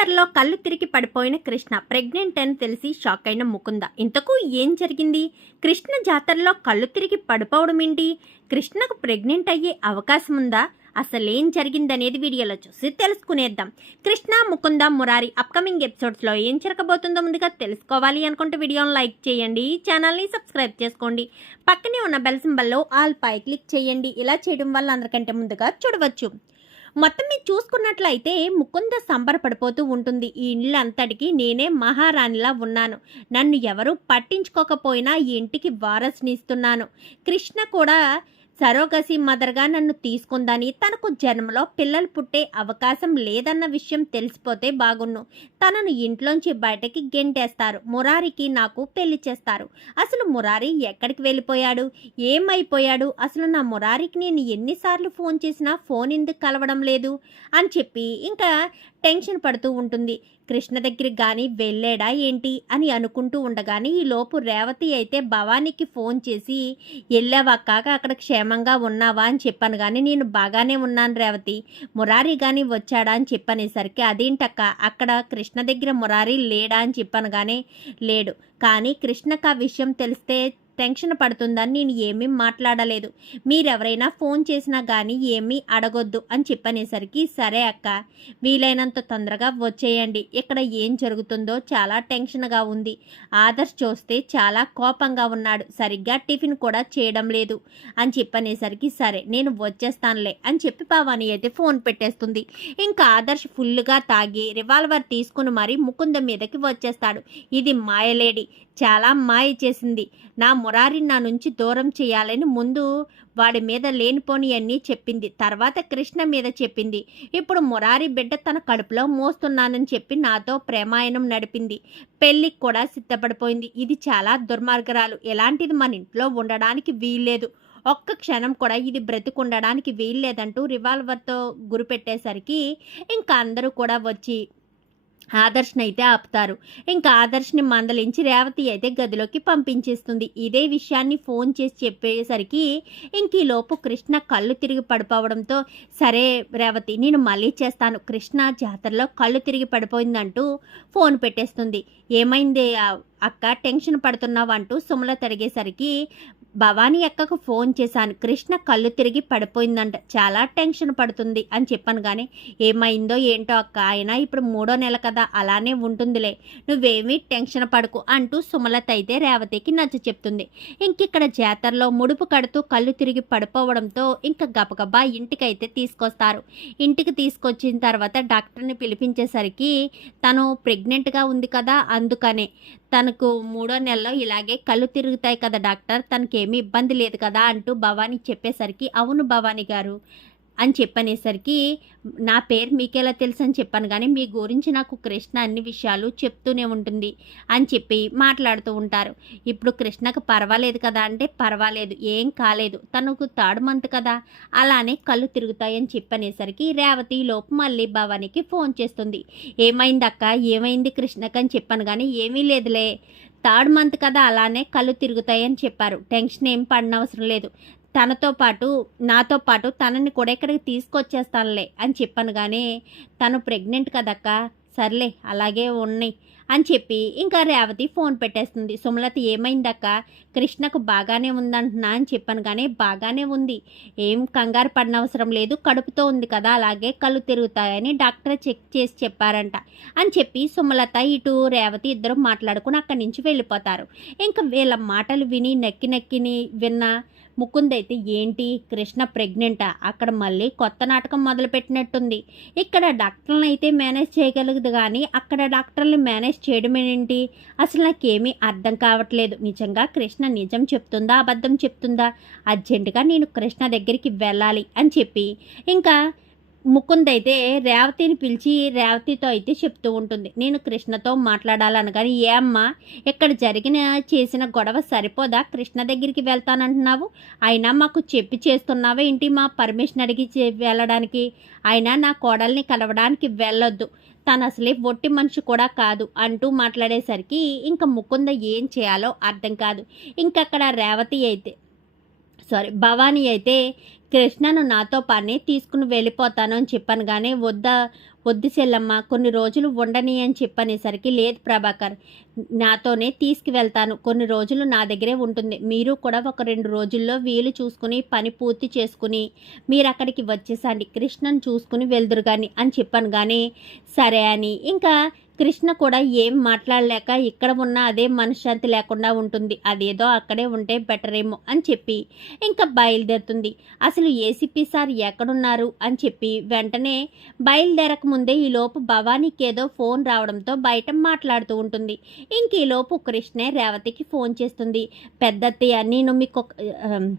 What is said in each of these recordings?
జాతరలో కళ్ళు తిరిగి పడిపోయిన కృష్ణ ప్రెగ్నెంట్ అని తెలిసి షాక్ అయిన ముకుంద. ఇంతకు ఏం జరిగింది? కృష్ణ జాతరలో కళ్ళు తిరిగి పడిపోవడం ఏంటి? కృష్ణకు ప్రెగ్నెంట్ అయ్యే అవకాశం ఉందా? అసలేం జరిగిందనేది వీడియోలో చూసి తెలుసుకునేద్దాం. కృష్ణ ముకుంద మురారి అప్కమింగ్ ఎపిసోడ్స్లో ఏం జరగబోతుందో ముందుగా తెలుసుకోవాలి అనుకుంటే వీడియోని లైక్ చేయండి ఛానల్ని సబ్స్క్రైబ్ చేసుకోండి. పక్కనే ఉన్న బెల్ సింబల్లో ఆల్ పై క్లిక్ చేయండి. ఇలా చేయడం వల్ల అందరికంటే ముందుగా చూడవచ్చు. మొత్తం మీరు చూసుకున్నట్లయితే ముకుంద సంబరపడిపోతూ ఉంటుంది. ఈ ఇల్లు అంతటికి నేనే మహారాణిలా ఉన్నాను. నన్ను ఎవరు పట్టించుకోకపోయినా ఈ ఇంటికి వారసునిస్తున్నాను. కృష్ణ కూడా సరోగసి మదర్గా నన్ను తీసుకుందని తనకు జన్మలో పిల్లలు పుట్టే అవకాశం లేదన్న విషయం తెలిసిపోతే బాగున్ను. తనను ఇంట్లోంచి బయటకి గెంటేస్తారు. మురారికి నాకు పెళ్ళి చేస్తారు. అసలు మురారి ఎక్కడికి వెళ్ళిపోయాడు? ఏమైపోయాడు? అసలు నా మురారికి నేను ఎన్నిసార్లు ఫోన్ చేసినా ఫోన్ ఎందుకు కలవడం లేదు? అని చెప్పి ఇంకా టెన్షన్ పడుతూ ఉంటుంది. కృష్ణ దగ్గరికి కానీ వెళ్ళాడా ఏంటి అని అనుకుంటూ ఉండగానే ఈ లోపు రేవతి అయితే భవానీకి ఫోన్ చేసి వెళ్ళావా కాక అక్కడ క్షేమంగా ఉన్నావా? అని చెప్పాను కానీ నేను బాగానే ఉన్నాను రేవతి. మురారి కానీ వచ్చాడా? అని చెప్పనేసరికి అదేంటక్క? అక్కడ కృష్ణ దగ్గర మురారి లేడా? అని చెప్పాను కానీ లేడు. కానీ కృష్ణకు ఆ విషయం తెలిస్తే టెన్షన్ పడుతుందని నేను ఏమీ మాట్లాడలేదు. మీరెవరైనా ఫోన్ చేసినా కానీ ఏమీ అడగొద్దు అని చెప్పనేసరికి సరే అక్క వీలైనంత తొందరగా వచ్చేయండి. ఇక్కడ ఏం జరుగుతుందో చాలా టెన్షన్గా ఉంది. ఆదర్శ్ చూస్తే చాలా కోపంగా ఉన్నాడు. సరిగ్గా టిఫిన్ కూడా చేయడం లేదు అని చెప్పనేసరికి సరే నేను వచ్చేస్తానులే అని చెప్పి పావాని అయితే ఫోన్ పెట్టేస్తుంది. ఇంకా ఆదర్శ్ ఫుల్గా తాగి రివాల్వర్ తీసుకుని మరీ ముకుంద మీదకి వచ్చేస్తాడు. ఇది మాయలేడి. చాలా మాయ చేసింది. నా మురారి నా నుంచి దూరం చేయాలని ముందు వాడి మీద లేనిపోని అన్నీ చెప్పింది. తర్వాత కృష్ణ మీద చెప్పింది. ఇప్పుడు మురారి బిడ్డ తన కడుపులో మోస్తున్నానని చెప్పి నాతో ప్రేమాయణం నడిపింది. పెళ్ళికి కూడా సిద్ధపడిపోయింది. ఇది చాలా దుర్మార్గరాలు. ఎలాంటిది మన ఇంట్లో ఉండడానికి వీల్లేదు. ఒక్క క్షణం కూడా ఇది బ్రతికుండడానికి వీల్లేదంటూ రివాల్వర్తో గురిపెట్టేసరికి ఇంకా అందరూ కూడా వచ్చి ఆదర్శని అయితే ఆపుతారు. ఇంకా ఆదర్శని మందలించి రేవతి అయితే గదిలోకి పంపించేస్తుంది. ఇదే విషయాన్ని ఫోన్ చేసి చెప్పేసరికి ఇంక ఈ లోపు కృష్ణ కళ్ళు తిరిగి పడిపోవడంతో సరే రేవతి నేను మళ్ళీ చేస్తాను. కృష్ణ జాతరలో కళ్ళు తిరిగి పడిపోయిందంటూ ఫోన్ పెట్టేస్తుంది. ఏమైంది అక్క టెన్షన్ పడుతున్నావు అంటూ సుమల తడిగేసరికి భవానీ అక్కకు ఫోన్ చేశాను. కృష్ణ కళ్ళు తిరిగి పడిపోయిందంట. చాలా టెన్షన్ పడుతుంది అని చెప్పాను కానీ ఏమైందో ఏంటో అక్క ఆయన ఇప్పుడు మూడో నెల కదా అలానే ఉంటుందిలే. నువ్వేమీ టెన్షన్ పడుకు అంటూ సుమలత అయితే రేవతికి నచ్చ చెప్తుంది. ఇంకిక్కడ జాతరలో ముడుపు కడుతూ కళ్ళు తిరిగి పడిపోవడంతో ఇంకా గబగబా ఇంటికైతే తీసుకొస్తారు. ఇంటికి తీసుకొచ్చిన తర్వాత డాక్టర్ని పిలిపించేసరికి తను ప్రెగ్నెంట్గా ఉంది కదా అందుకనే తనకు మూడో నెలలో ఇలాగే కళ్ళు తిరుగుతాయి కదా డాక్టర్ తనకి తనకేమీ ఇబ్బంది లేదు కదా అంటూ భవానీ చెప్పేసరికి అవును భవానీ గారు అని చెప్పనేసరికి నా పేరు మీకెలా తెలుసు అని చెప్పాను. కానీ మీ గురించి నాకు కృష్ణ అన్ని విషయాలు చెప్తూనే ఉంటుంది అని చెప్పి మాట్లాడుతూ ఉంటారు. ఇప్పుడు కృష్ణకు పర్వాలేదు కదా అంటే పర్వాలేదు ఏం కాలేదు తనకు థర్డ్ మంత్ కదా అలానే కళ్ళు తిరుగుతాయని చెప్పనేసరికి రేవతి లోపు మళ్ళీ భవానికి ఫోన్ చేస్తుంది. ఏమైంది అక్క ఏమైంది కృష్ణకు? అని చెప్పాను. కానీ ఏమీ లేదులే థర్డ్ మంత్ కదా అలానే కళ్ళు తిరుగుతాయని చెప్పారు. టెన్షన్ ఏం పడినవసరం లేదు. తనతో పాటు నాతో పాటు తనని కూడా ఇక్కడికి తీసుకొచ్చేస్తానులే అని చెప్పాను కానీ తను ప్రెగ్నెంట్ కదక్క? సర్లే అలాగే ఉన్నాయి. అని చెప్పి ఇంకా రేవతి ఫోన్ పెట్టేస్తుంది. సుమలత ఏమైందక్క? కృష్ణకు బాగానే ఉందంటున్నా అని చెప్పాను కానీ బాగానే ఉంది. ఏం కంగారు పడినవసరం లేదు. కడుపుతో ఉంది కదా అలాగే కళ్ళు తిరుగుతాయని డాక్టర్ చెక్ చేసి చెప్పారంట అని చెప్పి సుమలత ఇటు రేవతి ఇద్దరు మాట్లాడుకుని అక్కడి నుంచి వెళ్ళిపోతారు. ఇంకా వీళ్ళ మాటలు విని నక్కి నక్కిని విన్న ముకుంద్ అయితే ఏంటి? కృష్ణ ప్రెగ్నెంటా? అక్కడ మళ్ళీ కొత్త నాటకం మొదలుపెట్టినట్టుంది. ఇక్కడ డాక్టర్లను అయితే మేనేజ్ చేయగలదు కానీ అక్కడ డాక్టర్లు మేనేజ్ చేయడం ఏంటి? అసలు నాకేమీ అర్థం కావట్లేదు. నిజంగా కృష్ణ నిజం చెప్తుందా? అబద్ధం చెప్తుందా? అర్జెంటుగా నేను కృష్ణ దగ్గరికి వెళ్ళాలి అని చెప్పి. ఇంకా ముకుంద్ అయితే రేవతిని పిలిచి రేవతితో అయితే చెప్తూ ఉంటుంది. నేను కృష్ణతో మాట్లాడాలనగాని ఏ అమ్మా ఇక్కడ జరిగిన చేసిన గొడవ సరిపోదా? కృష్ణ దగ్గరికి వెళ్తానంటున్నావు. అయినా మాకు చెప్పి చేస్తున్నావా ఏంటి మా పర్మిషన్ అడిగి వెళ్ళడానికి? అయినా నా కోడల్ని కలవడానికి వెళ్ళొద్దు. తను అసలే ఒట్టి మనిషి కూడా కాదు అంటూ మాట్లాడేసరికి ఇంకా ముకుంద ఏం చేయాలో అర్థం కాదు. ఇంకక్కడ రేవతి అయితే సారీ భవానీ అయితే కృష్ణను నాతో పని తీసుకుని వెళ్ళిపోతాను అని చెప్పాను కానీ వద్దా వద్దు చెల్లమ్మ కొన్ని రోజులు ఉండని అని చెప్పనేసరికి లేదు ప్రభాకర్ నాతోనే తీసుకువెళ్తాను. కొన్ని రోజులు నా దగ్గరే ఉంటుంది. మీరు కూడా ఒక రెండు రోజుల్లో వీలు చూసుకుని పని పూర్తి చేసుకుని మీరు అక్కడికి వచ్చేసండి. కృష్ణను చూసుకుని వెళ్దురు కానీ అని చెప్పాను కానీ సరే అని. ఇంకా కృష్ణ కూడా ఏం మాట్లాడలేక ఇక్కడ ఉన్న అదే మనశ్శాంతి లేకుండా ఉంటుంది. అదేదో అక్కడే ఉంటే బెటర్ ఏమో అని చెప్పి ఇంకా బయలుదేరుతుంది. అసలు ఏసీపీ సార్ ఎక్కడున్నారు అని చెప్పి వెంటనే బయలుదేరక ముందే ఈ లోపు భవానీకి ఏదో ఫోన్ రావడంతో బయట మాట్లాడుతూ ఉంటుంది. ఇంక ఈలోపు కృష్ణే రేవతికి ఫోన్ చేస్తుంది. పెద్దత్తయ్య నేను మీకు ఒక-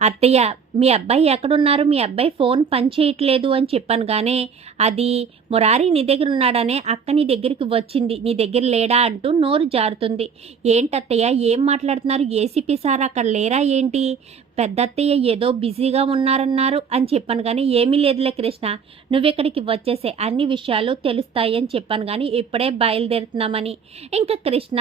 అత్తయ్య మీ అబ్బాయి ఎక్కడున్నారు? మీ అబ్బాయి ఫోన్ పనిచేయట్లేదు అని చెప్పాను కానీ అది మురారి నీ దగ్గర ఉన్నాడనే అక్క నీ దగ్గరికి వచ్చింది. నీ దగ్గర లేడా అంటూ నోరు జారుతుంది. ఏంటత్తయ్య ఏం మాట్లాడుతున్నారు? ఏసీపీ సార్ అక్కడ లేరా ఏంటి? పెద్దత్తయ్య ఏదో బిజీగా ఉన్నారన్నారు అని చెప్పాను కానీ ఏమీ లేదులే కృష్ణ. నువ్వు ఇక్కడికి వచ్చేసే అన్ని విషయాలు తెలుస్తాయి అని చెప్పాను కానీ ఇప్పుడే బయలుదేరుతున్నామని. ఇంకా కృష్ణ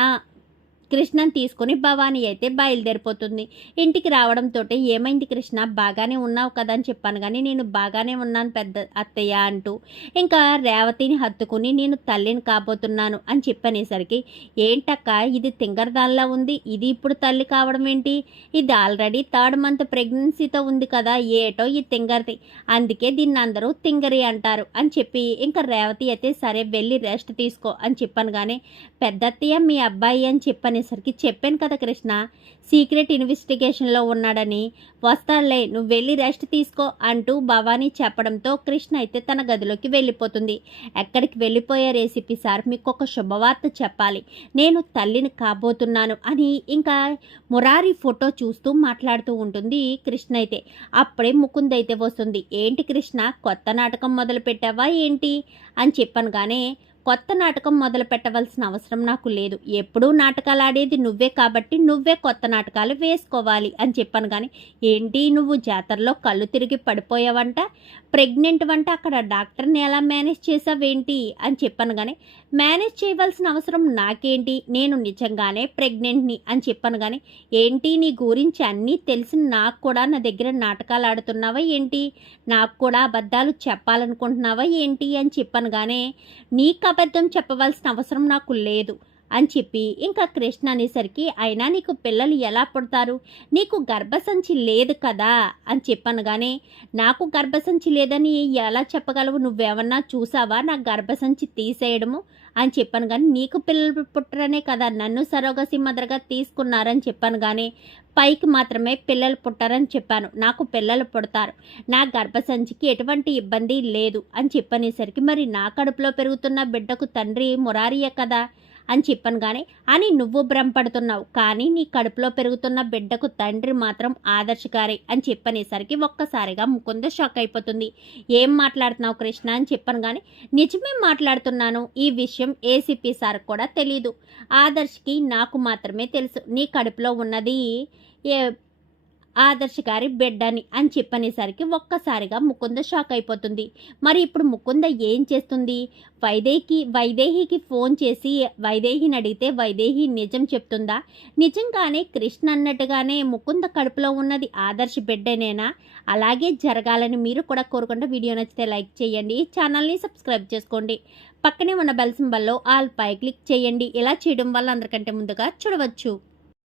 కృష్ణని తీసుకుని భవానీ అయితే బయలుదేరిపోతుంది. ఇంటికి రావడంతో ఏమైంది కృష్ణ? బాగానే ఉన్నావు కదా అని చెప్పాను కానీ నేను బాగానే ఉన్నాను పెద్ద అత్తయ్య అంటూ. ఇంకా రేవతిని హత్తుకుని నేను తల్లిని కాబోతున్నాను అని చెప్పనేసరికి ఏంటక్క ఇది తింగరదానిలా ఉంది? ఇది ఇప్పుడు తల్లి కావడం ఏంటి? ఇది ఆల్రెడీ థర్డ్ మంత్ ప్రెగ్నెన్సీతో ఉంది కదా ఏటో ఈ తింగరిది. అందుకే దీన్ని అందరూ తింగరి అంటారు అని చెప్పి ఇంకా రేవతి అయితే సరే వెళ్ళి రెస్ట్ తీసుకో అని చెప్పాను కానీ పెద్దత్తయ్య మీ అబ్బాయి అని చెప్పని అనేసరికి చెప్పాను కదా కృష్ణ సీక్రెట్ ఇన్వెస్టిగేషన్లో ఉన్నాడని. వస్తాడులే నువ్వు వెళ్ళి రెస్ట్ తీసుకో అంటూ భవానీ చెప్పడంతో కృష్ణ అయితే తన గదిలోకి వెళ్ళిపోతుంది. ఎక్కడికి వెళ్ళిపోయే రెసిపీ సార్ మీకు ఒక శుభవార్త చెప్పాలి. నేను తల్లిని కాబోతున్నాను అని ఇంకా మురారి ఫోటో చూస్తూ మాట్లాడుతూ ఉంటుంది కృష్ణ అయితే. అప్పుడే ముకుంద్ అయితే వస్తుంది. ఏంటి కృష్ణ కొత్త నాటకం మొదలు పెట్టావా ఏంటి? అని చెప్పాను కానీ కొత్త నాటకం మొదలు పెట్టవలసిన అవసరం నాకు లేదు. ఎప్పుడూ నాటకాలు ఆడేది నువ్వే కాబట్టి నువ్వే కొత్త నాటకాలు వేసుకోవాలి అని చెప్పాను కానీ ఏంటి నువ్వు జాతరలో కళ్ళు తిరిగి పడిపోయావంట? ప్రెగ్నెంట్ వంట అక్కడ డాక్టర్ని ఎలా మేనేజ్ చేసావేంటి అని చెప్పాను కానీ మేనేజ్ చేయవలసిన అవసరం నాకేంటి? నేను నిజంగానే ప్రెగ్నెంట్ని అని చెప్పాను కానీ ఏంటి నీ గురించి అన్నీ తెలిసి నాకు కూడా నా దగ్గర నాటకాలు ఆడుతున్నావా ఏంటి? నాకు కూడా అబద్ధాలు చెప్పాలనుకుంటున్నావా ఏంటి అని చెప్పాను కానీ నీకు అబద్ధం చెప్పవలసిన అవసరం నాకు లేదు. అని చెప్పి ఇంకా కృష్ణ అనేసరికి అయినా నీకు పిల్లలు ఎలా పుడతారు? నీకు గర్భసంచి లేదు కదా? అని చెప్పాను కానీ నాకు గర్భసంచి లేదని ఎలా చెప్పగలవు? నువ్వేమన్నా చూసావా నా గర్భసంచి తీసేయడము? అని చెప్పాను కానీ నీకు పిల్లలు పుట్టరనే కదా నన్ను సరోగసి మదరగా తీసుకున్నారని చెప్పాను కానీ పైకి మాత్రమే పిల్లలు పుట్టారని చెప్పాను. నాకు పిల్లలు పుడతారు. నా గర్భసంచికి ఎటువంటి ఇబ్బంది లేదు. అని చెప్పనేసరికి మరి నా కడుపులో పెరుగుతున్న బిడ్డకు తండ్రి మురారియే కదా? అని చెప్పాను కానీ అని నువ్వు భ్రమపడుతున్నావు. కానీ నీ కడుపులో పెరుగుతున్న బిడ్డకు తండ్రి మాత్రం ఆదర్శకారి అని చెప్పనేసరికి ఒక్కసారిగా ముకుంద షాక్ అయిపోతుంది. ఏం మాట్లాడుతున్నావు కృష్ణ? అని చెప్పాను కానీ నిజమే మాట్లాడుతున్నాను. ఈ విషయం ఏసీపీ సార్ కూడా తెలీదు. ఆదర్శ్కి నాకు మాత్రమే తెలుసు. నీ కడుపులో ఉన్నది ఏ ఆదర్శ గారి బిడ్డని అని చెప్పనేసరికి ఒక్కసారిగా ముకుంద షాక్ అయిపోతుంది. మరి ఇప్పుడు ముకుంద ఏం చేస్తుంది? వైదేహికి వైదేహికి ఫోన్ చేసి వైదేహిని అడిగితే వైదేహి నిజం చెప్తుందా? నిజంగానే కృష్ణ అన్నట్టుగానే ముకుంద కడుపులో ఉన్నది ఆదర్శ బిడ్డనేనా? అలాగే జరగాలని మీరు కూడా కోరుకుంటే వీడియో నచ్చితే లైక్ చేయండి ఛానల్ని సబ్స్క్రైబ్ చేసుకోండి. పక్కనే ఉన్న బెల్ సింబల్లో ఆల్ పై క్లిక్ చేయండి. ఇలా చేయడం వల్ల అందరికంటే ముందుగా చూడవచ్చు.